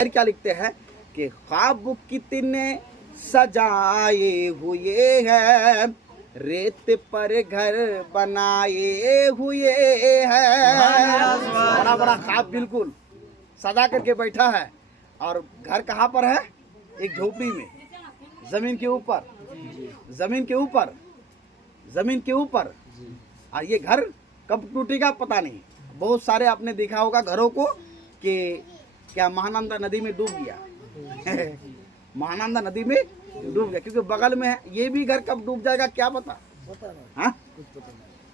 क्या लिखते हैं कि ख्वाब कितने सजाए हुए हैं, रेत पर घर बनाए हुए हैं। बड़ा बड़ा ख्वाब बिल्कुल सजा करके बैठा है, और घर कहाँ पर है? एक झोपड़ी में, जमीन के ऊपर, जमीन के ऊपर, जमीन के ऊपर। और ये घर कब टूटेगा पता नहीं। बहुत सारे आपने देखा होगा घरों को कि क्या महानंदा नदी में डूब गया महानंदा नदी में डूब गया, क्योंकि बगल में है। ये भी घर कब डूब जाएगा क्या पता? हाँ,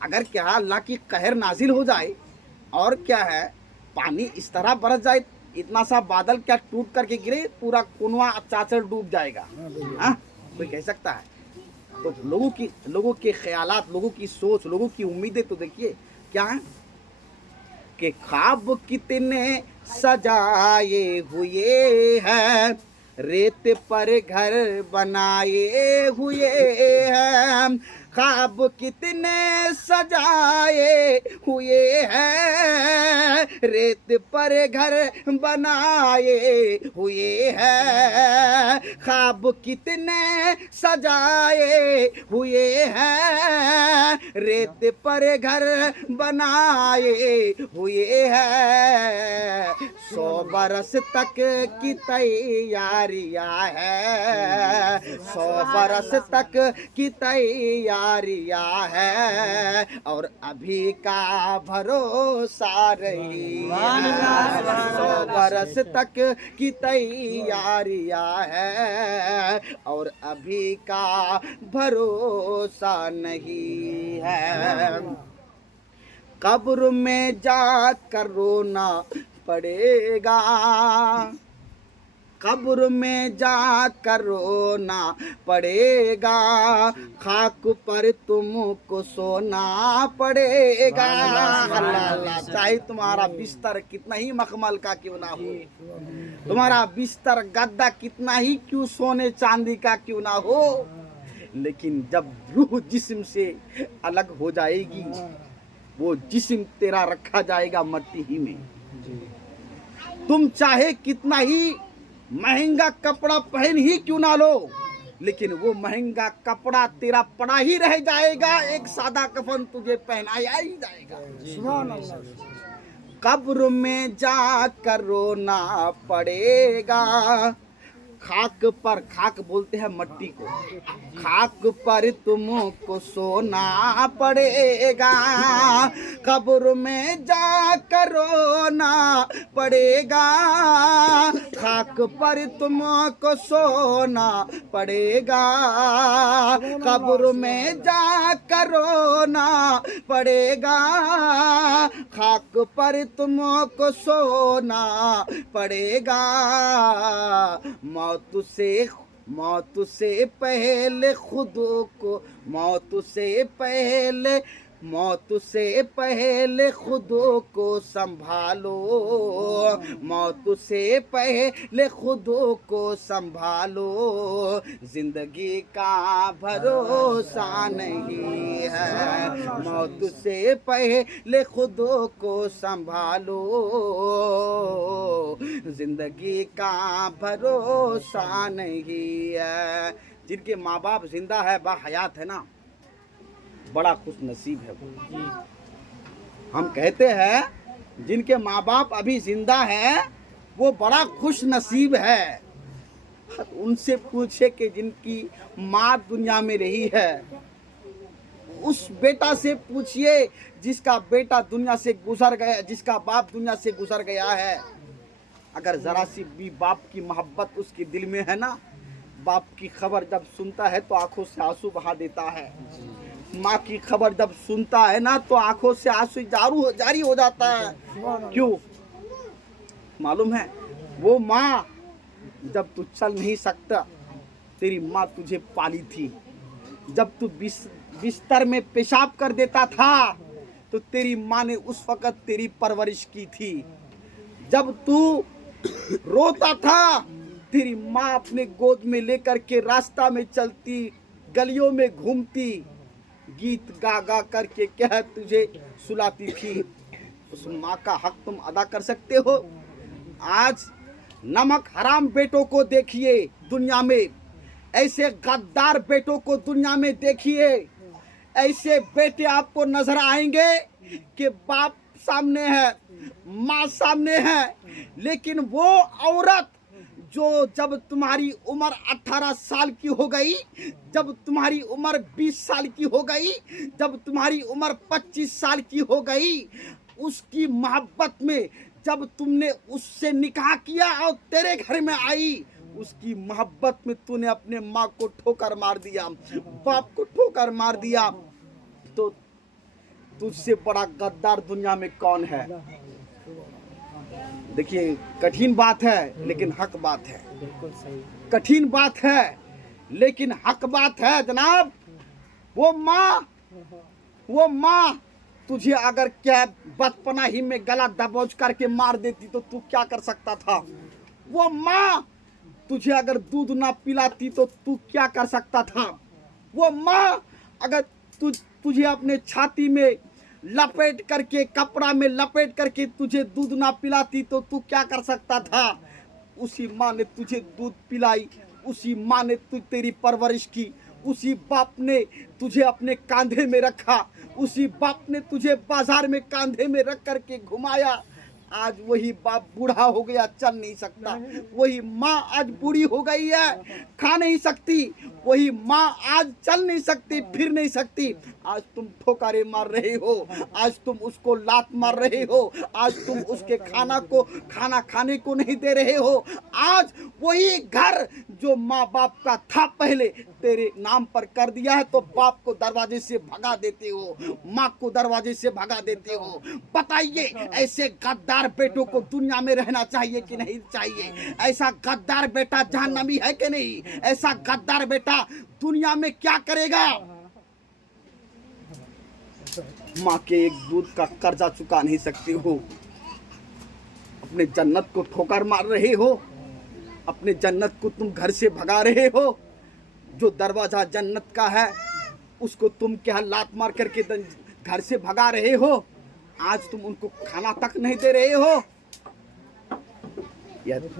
अगर क्या अल्लाह की कहर नाजिल हो जाए और क्या है, पानी इस तरह बरस जाए, इतना सा बादल क्या टूट करके गिरे, पूरा कुनवा चाचर डूब जाएगा। हाँ, कोई कह सकता है? तो लोगों के ख्यालात, लोगों की सोच, लोगों की उम्मीदें तो देखिए क्या है कि ख्वाब कितने सजाए हुए हैं, रेत पर घर बनाए हुए हैं। ख्वाब कितने सजाए हुए हैं, रेत पर घर बनाए हुए हैं। ख्वाब कितने सजाए हुए हैं, रेत पर घर बनाए हुए हैं। 100 बरस तक की तैयारियां है, 100 बरस तक की तैयारियां है, और अभी का भरोसा नहीं है। 100 बरस तक की तैयारियां है, और अभी का भरोसा नहीं है। कब्र में जाकर रोना पड़ेगा, कब्र में जाकर रोना पड़ेगा, खाक पर तुमको सोना पड़ेगा। अल्लाह, चाहे तुम्हारा बिस्तर कितना ही मखमल का क्यों ना हो, तुम्हारा बिस्तर गद्दा कितना ही क्यों सोने चांदी का क्यों ना हो, लेकिन जब रूह जिस्म से अलग हो जाएगी, वो जिस्म तेरा रखा जाएगा मट्टी ही में। तुम चाहे कितना ही महंगा कपड़ा पहन ही क्यों ना लो, लेकिन वो महंगा कपड़ा तेरा पड़ा ही रह जाएगा, एक सादा कफन तुझे पहनाया ही जाएगा। सुभान अल्लाह। कब्र में जाकर रोना पड़ेगा, खाक पर, खाक बोलते हैं मट्टी को, खाक पर तुमको सोना पड़ेगा, कब्र में जाकर रोना पड़ेगा, खाक पर तुमको सोना पड़ेगा, कब्र में जाकर रोना पड़ेगा, खाक पर तुमको सोना पड़ेगा। मौत से पहले खुद को, मौत से पहले खुद को संभालो, मौत से पहले खुद को संभालो, जिंदगी का भरोसा नहीं है। मौत से पहले खुद को संभालो, जिंदगी का भरोसा नहीं है। जिनके माँ बाप जिंदा है, बाहयात है ना, बड़ा खुश नसीब है वो। हम कहते हैं जिनके माँ बाप अभी जिंदा है वो बड़ा खुश नसीब है। उनसे पूछे कि जिनकी माँ दुनिया में रही है, उस बेटा से पूछिए जिसका बेटा दुनिया से गुजर गया, जिसका बाप दुनिया से गुजर गया है। अगर जरा सी भी बाप की मोहब्बत उसके दिल में है ना, बाप की खबर जब सुनता है तो आंखों से आंसू बहा देता है। माँ की खबर जब सुनता है ना तो आंखों से आंसू जारी हो जाता है। क्यों मालूम है? वो माँ जब तू चल नहीं सकता, तेरी माँ तुझे पाली थी। जब तू बिस्तर में पेशाब कर देता था तो तेरी माँ ने उस वक़्त तेरी परवरिश की थी। जब तू रोता था, तेरी माँ अपने गोद में लेकर के रास्ता में चलती, गलियों में घूमती, गीत गा गा करके क्या तुझे सुलाती थी। उस माँ का हक तुम अदा कर सकते हो? आज नमक हराम बेटों को देखिए दुनिया में, ऐसे गद्दार बेटों को दुनिया में देखिए। ऐसे बेटे आपको नजर आएंगे कि बाप सामने है, माँ सामने है, लेकिन वो औरत जो जब तुम्हारी उम्र 18 साल की हो गई, जब तुम्हारी उम्र 20 साल की हो गई, जब तुम्हारी उम्र 25 साल की हो गई, उसकी मोहब्बत में जब तुमने उससे निकाह किया और तेरे घर में आई, उसकी मोहब्बत में तूने अपने माँ को ठोकर मार दिया, बाप को ठोकर मार दिया, तो तुझसे बड़ा गद्दार दुनिया में कौन है? देखिए, कठिन बात है लेकिन हक बात है। बिल्कुल सही। कठिन बात है लेकिन हक बात है जनाब। वो माँ तुझे अगर क्या बचपना ही में गला दबोच करके मार देती तो तू क्या कर सकता था? वो माँ तुझे अगर दूध ना पिलाती तो तू क्या कर सकता था? वो माँ अगर तुझे अपने छाती में लपेट करके, कपड़ा में लपेट करके तुझे दूध ना पिलाती तो तू क्या कर सकता था? उसी माँ ने तुझे दूध पिलाई, उसी माँ ने तेरी परवरिश की, उसी बाप ने तुझे अपने कांधे में रखा, उसी बाप ने तुझे बाजार में कांधे में रख करके घुमाया। आज वही बाप बूढ़ा हो गया, चल नहीं सकता। वही माँ आज बूढ़ी हो गई है, खा नहीं सकती। वही माँ आज चल नहीं सकती, फिर नहीं सकती। आज तुम ठोकरे मार रहे हो, आज तुम उसको लात मार रहे हो, आज तुम उसके खाना खाने को नहीं दे रहे हो। आज वही घर जो माँ बाप का था पहले तेरे नाम पर कर दिया है, तो बाप को दरवाजे से भगा देते हो, माँ को दरवाजे से भगा देते हो। बताइए, ऐसे गद्दार बेटों को दुनिया में रहना चाहिए कि नहीं चाहिए? ऐसा गद्दार बेटा जहन्नमी है कि नहीं? ऐसा गद्दार बेटा दुनिया में क्या करेगा? माँ के एक दूध का कर्जा चुका नहीं सकते हो, अपने जन्नत को ठोकर मार रहे हो, अपने जन्नत को तुम घर से भगा रहे हो। जो दरवाजा जन्नत का है उसको तुम क्या लात मार करके घर से भगा रहे हो। आज तुम उनको खाना तक नहीं दे रहे हो।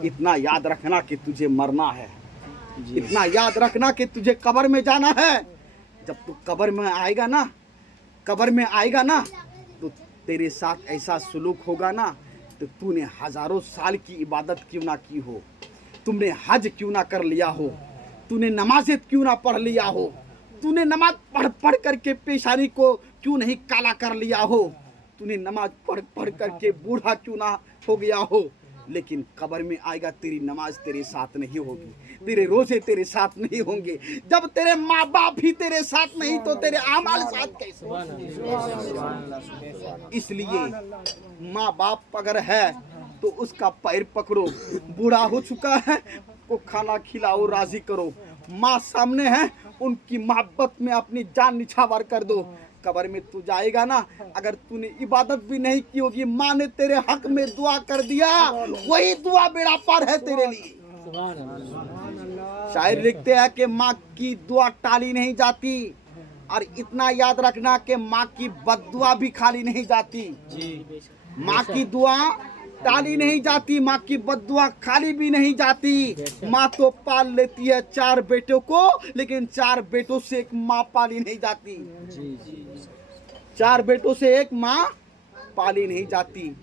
इतना याद रखना कि तुझे मरना है, इतना याद रखना कि तुझे कब्र में जाना है। जब तू कब्र में आएगा ना, तो तेरे साथ ऐसा सुलूक होगा ना, तो तूने हजारों साल की इबादत क्यों ना की हो, तुमने हज क्यों ना कर लिया हो, तूने नमाज़ें क्यों ना पढ़ लिया हो, तूने नमाज पढ़ करके पेशानी को क्यों नहीं काला कर लिया हो, तूने नमाज पढ़ करके बूढ़ा क्यों ना हो गया हो। लेकिन कब्र में आएगा, तेरी नमाज तेरे साथ नहीं होगी, तेरे रोजे तेरे साथ नहीं होंगे। जब तेरे माँ बाप ही तेरे साथ नहीं तो तेरे आमाल साथ कैसे? इसलिए माँ बाप अगर है तो उसका पैर पकड़ो। बूढ़ा हो चुका है, को खाना खिलाओ, राजी करो। माँ सामने है, उनकी मोहब्बत में अपनी जान निछावर कर दो। कब्र में तू जाएगा ना, अगर तूने इबादत भी नहीं की होगी, माँ ने तेरे हक में दुआ कर दिया, वही दुआ बेड़ा पार है तेरे लिए। शायर लिखते हैं कि माँ की दुआ टाली नहीं जाती, और इतना याद रखना कि माँ की बद्दुआ भी खाली नहीं जाती। माँ की दुआ टाली नहीं जाती, माँ की बद्दुआ खाली भी नहीं जाती। माँ तो पाल लेती है 4 बेटों को, लेकिन 4 बेटों से एक माँ पाली नहीं जाती। 4 बेटों से एक माँ पाली नहीं जाती।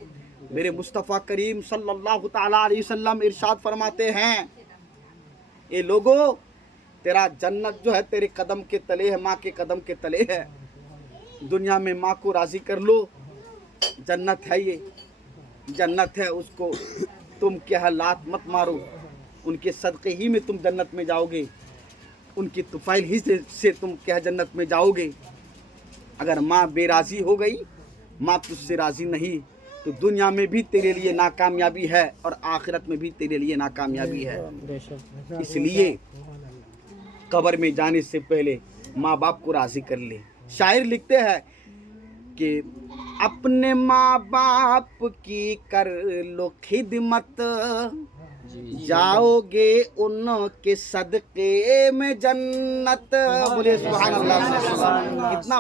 मेरे मुस्तफ़ा करीम सल्लल्लाहु ताला अलैहि वसल्लम इरशाद फरमाते हैं, ये लोगों, तेरा जन्नत जो है तेरे कदम के तले है, माँ के कदम के तले है। दुनिया में माँ को राजी कर लो, जन्नत है, ये जन्नत है। उसको तुम क्या लात मत मारो, उनके सदक़े ही में तुम जन्नत में जाओगे, उनकी तुफ़ैल ही से तुम क्या जन्नत में जाओगे। अगर माँ बेराज़ी हो गई, माँ तुझसे राज़ी नहीं, तो दुनिया में भी तेरे लिए नाकामयाबी है और आखिरत में भी तेरे लिए नाकामयाबी है। इसलिए कब्र में जाने से पहले माँ बाप को राज़ी कर ले। शायर लिखते हैं कि अपने माँ बाप की कर लो खिदमत, जाओगे उनके सदक़े में जन्नत। बोले सुभान अल्लाह। कितना